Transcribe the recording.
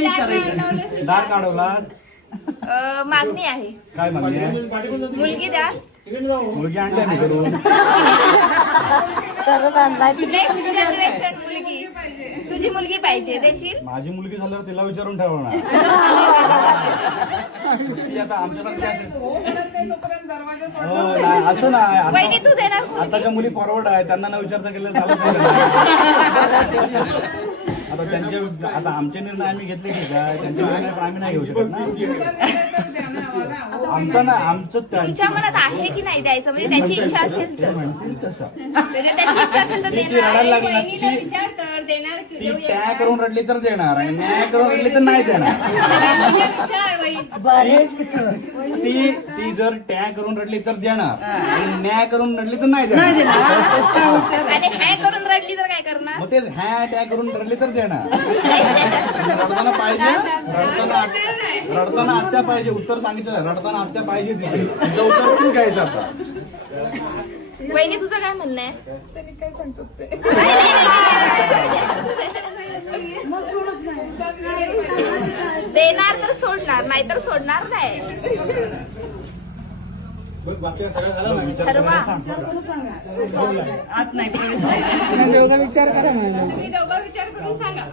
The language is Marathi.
विचारायचं. दार काढवला. मागणी आहे. काय मागणी आहे? मुलगी द्या. मुलगी आणल्या मी करून. नेक्स्ट जनरेशन मुलगी. तुझी मुलगी पाहिजे देशील? माझी मुलगी झाल्यावर तिला विचारून ठेवणार. ती आता आमच्यासारखी असेल. हो नाही असं नाही. वहिनी तू देणार? आताच्या मुली फॉरवर्ड आहे, त्यांना न विचारता केलं चालत नाही. आता त्यांचे आता आमचे निर्णय आम्ही घेतले की काय, त्यांचे निर्णय पण आम्ही नाही घेऊ शकत ना. आमचं ना आमचं तुमच्या मनात आहे की नाही द्यायचं, म्हणजे त्याची इच्छा असेल तर. म्हणतील तसं. त्याची इच्छा असेल तर ती रडायला लागली ना, विचार तर देणार. ती त्या करून रडली तर देणार आणि न्याय करून रडली तर नाही देणार. ती जर टॅग करून रडली तर देणार आणि न्याय करून रडली तर नाही देणार. आणि हॅ करून रडली तर काय करणार? मग तेच ह्या टॅग करून रडली तर देणार. रडताना पाहिजे, रडताना आत्या पाहिजे. उत्तर सांगितलं रडताना आत्या पाहिजे. तिचं उत्तर तू घ्यायचं आता. वहिनी तुझं काय म्हणणं आहे? देणार तर सोडणार, नाही तर सोडणार नाही. ठरवा. आत नाही प्रवेश नाही. तुम्ही दोघं विचार करून सांगा.